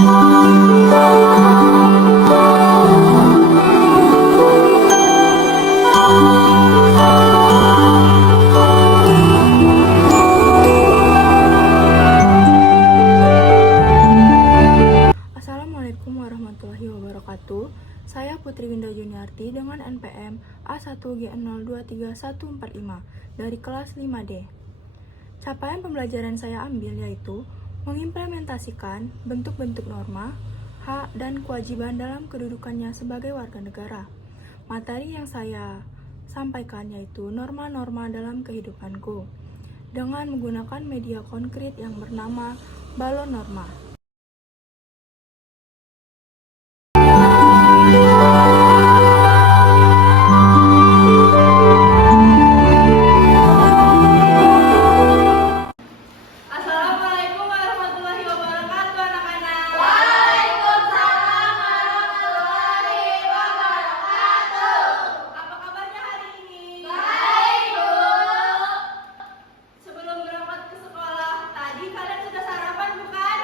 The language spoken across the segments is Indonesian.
Assalamualaikum warahmatullahi wabarakatuh. Saya Putri Winda Juniarti dengan NPM A1G023145 dari kelas 5D. Capaian pembelajaran saya ambil yaitu mengimplementasikan bentuk-bentuk norma, hak, dan kewajiban dalam kedudukannya sebagai warga negara. Materi yang saya sampaikan yaitu norma-norma dalam kehidupanku dengan menggunakan media konkret yang bernama balon norma. Assalamualaikum warahmatullahi wabarakatuh, anak-anak. Waalaikumsalam warahmatullahi wabarakatuh. Apa kabarnya hari ini? Baik, Bu. Sebelum berangkat ke sekolah, tadi kalian sudah sarapan bukan?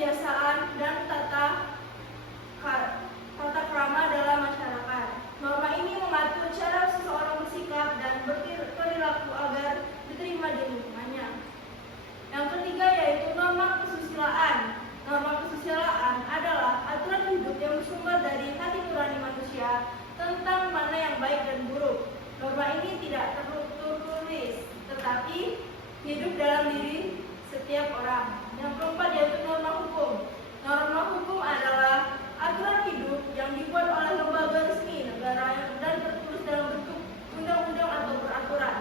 kebiasaan, dan tata krama dalam masyarakat. Norma ini mengatur cara seseorang bersikap dan berperilaku agar diterima di lingkungannya. Yang ketiga yaitu norma kesusilaan. Norma kesusilaan adalah aturan hidup yang bersumber dari hati nurani manusia tentang mana yang baik dan buruk. Norma ini tidak tertulis, tetapi hidup dalam diri setiap orang. Yang keempat yaitu norma hukum. Norma hukum adalah aturan hidup yang dibuat oleh lembaga resmi negara dan tertulis dalam bentuk undang-undang atau peraturan.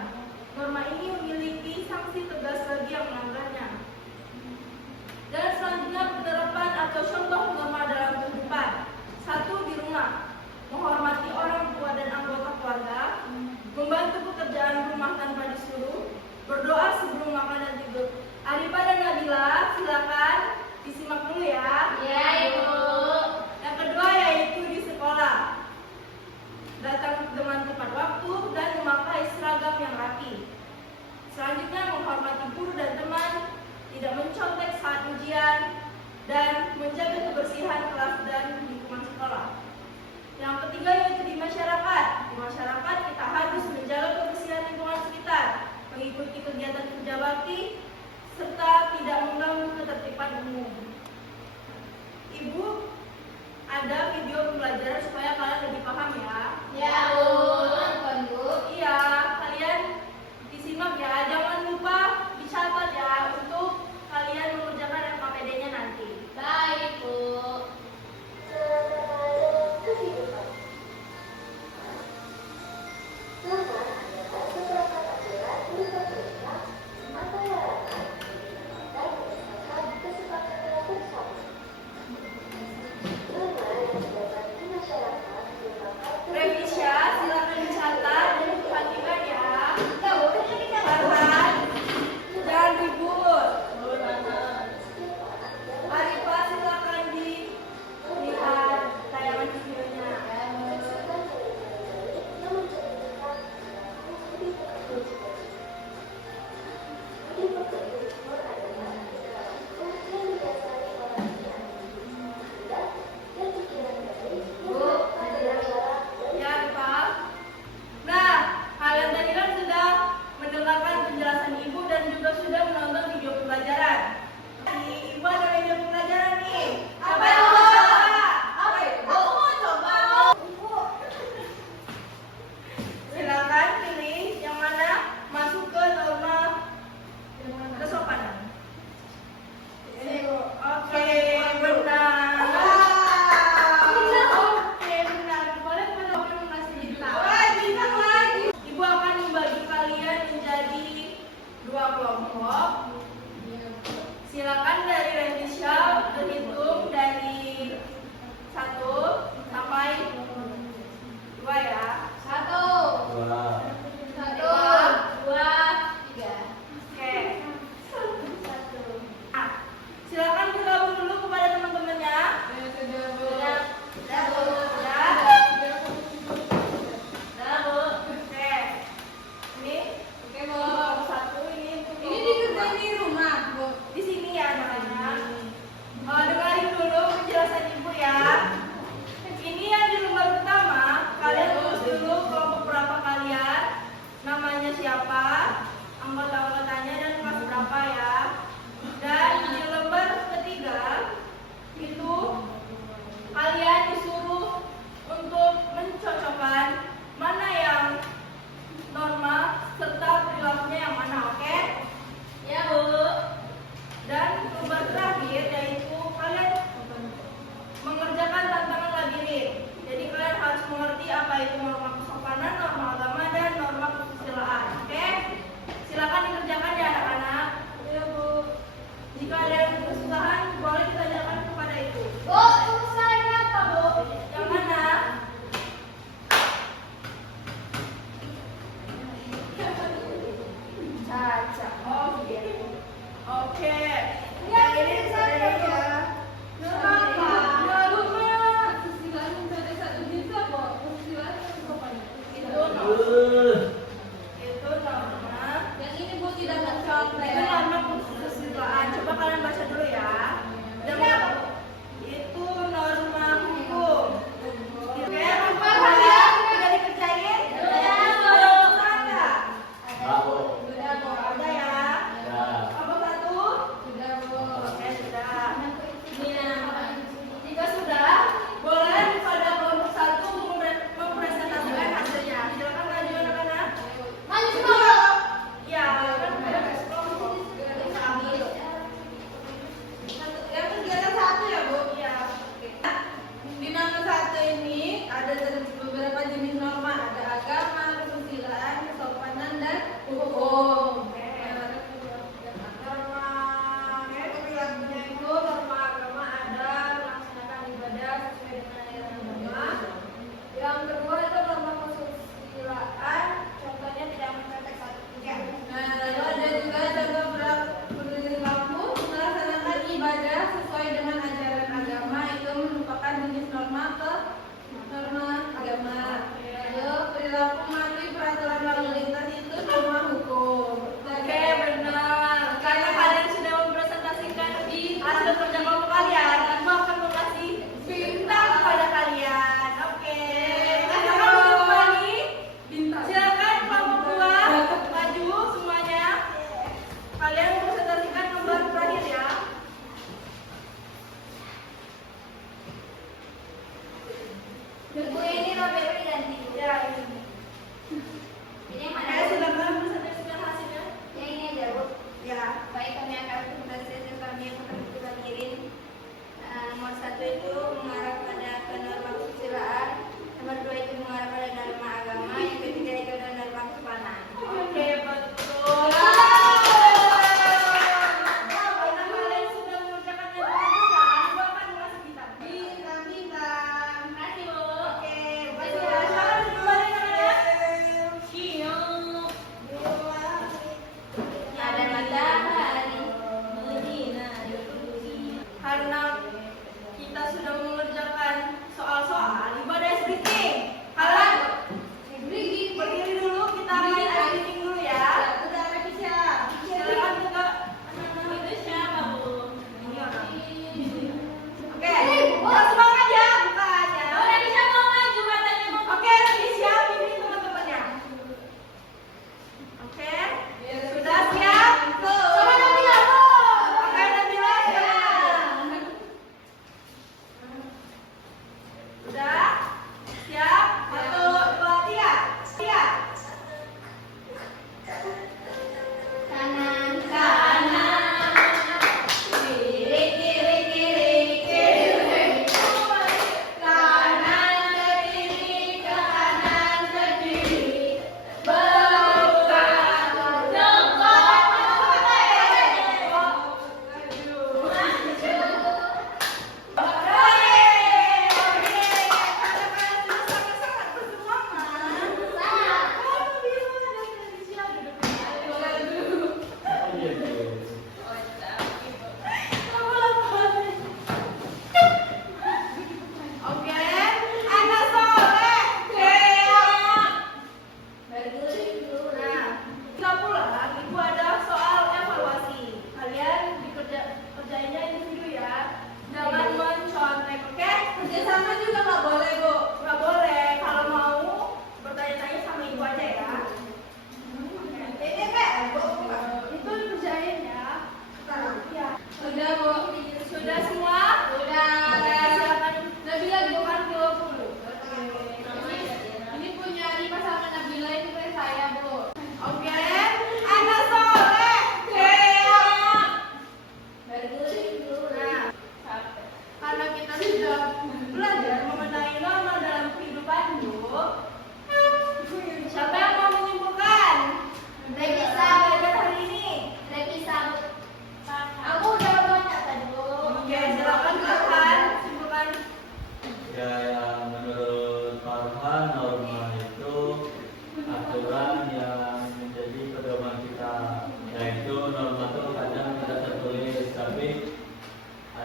Norma ini memiliki sanksi tegas bagi yang melanggarnya. Dan selanjutnya penerapan atau contoh norma dalam kehidupan. 1. Di rumah, menghormati orang tua dan anggota keluarga, membantu pekerjaan rumah tanpa disuruh, berdoa sebelum makan dan tidur. Arifah dan Nabila, silakan disimak dulu ya. Ya, Ibu. Yang kedua yaitu di sekolah, datang dengan tepat waktu dan memakai seragam yang rapi. Selanjutnya menghormati guru dan teman, tidak mencontek saat ujian, dan menjaga kebersihan kelas dan lingkungan sekolah. Yang ketiga yaitu di masyarakat. Di masyarakat kita harus menjaga kebersihan lingkungan sekitar, mengikuti kegiatan kerja bakti, serta tidak mengganggu ketertiban umum. Ibu, ada video pembelajaran supaya kalian lebih paham ya. Ya, Bu. Nonton, Bu. Iya, kalian disimak ya. Jangan lupa dicatat ya untuk kalian mengerjakan FKPD-nya nanti. Baik, Bu. Revisya, silakan dicatat dan diperhatikan ya. Ya, Bu. Farhan, jangan ribut. Arifah, silakan dilihat tayangan videonya. Ya, Arifah. Nah, kalian tadi kan sudah mendengarkan penjelasan Ibu dan juga sudah menonton video pembelajaran. Ibu ada video pembelajaran nih. Apa Coba itu? coba. Apa itu? Aku mau coba. Silakan pilih yang mana masuk ke norma kesopanan. Oke, benar. Oke, benar. Kalian benar mengasih cerita. Ibu akan membagi kalian menjadi 2 kelompok. Silakan dari Renisha berhitung dari 1 sampai 2 ya. 1, 2, 3. Oke. Nah, silakan bergabung dulu kepada teman-temannya. Sudah. Oke. Ini kelompok 1 ini untuk Ini dikerjain di rumah, Bu. di sini ya anak-anak. Dengarin dulu penjelasan Ibu ya. Ini yang di lembar pertama, kalian tulis dulu kelompok berapa kalian, namanya siapa, anggota-anggotanya dan kelas berapa ya. Dan di lembar ketiga itu kalian disuruh untuk mencocokkan mana yang norma serta perilakunya yang mana, oke? Ya, Bu. Dan lembar terakhir yaitu kalian mengerjakan tantangan labirin. Jadi kalian harus mengerti apa itu norma kesopanan, norma agama, dan norma kesusilaan. Oke? Silakan dikerjakan ya anak-anak. Ya, Bu. Jika ada yang kesusahan, boleh ditanyakan kepada Ibu. Bu, itu saya apa, Bu? Yang mana? Caca. Oh, gitu. Oke. Yang ini saya ya. Kenapa? Itu norma. Itu norma. Yang ini Bu tidak Itu mencontek. norma kesusilaan. Coba kalian baca dulu ya. Dan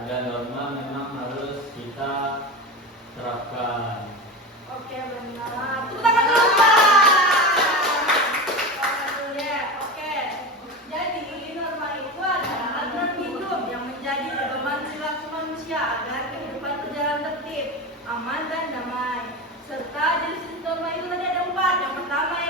ada norma memang harus kita terapkan. Oke, benar. Tepuk tangan dulu, Pak. Tangan dulu ya. Oke. Jadi, norma itu adalah aturan hidup yang menjadi pedoman perilaku manusia agar kehidupan berjalan tertib, aman dan damai. Serta jenis norma itu tadi ada 4. Yang pertama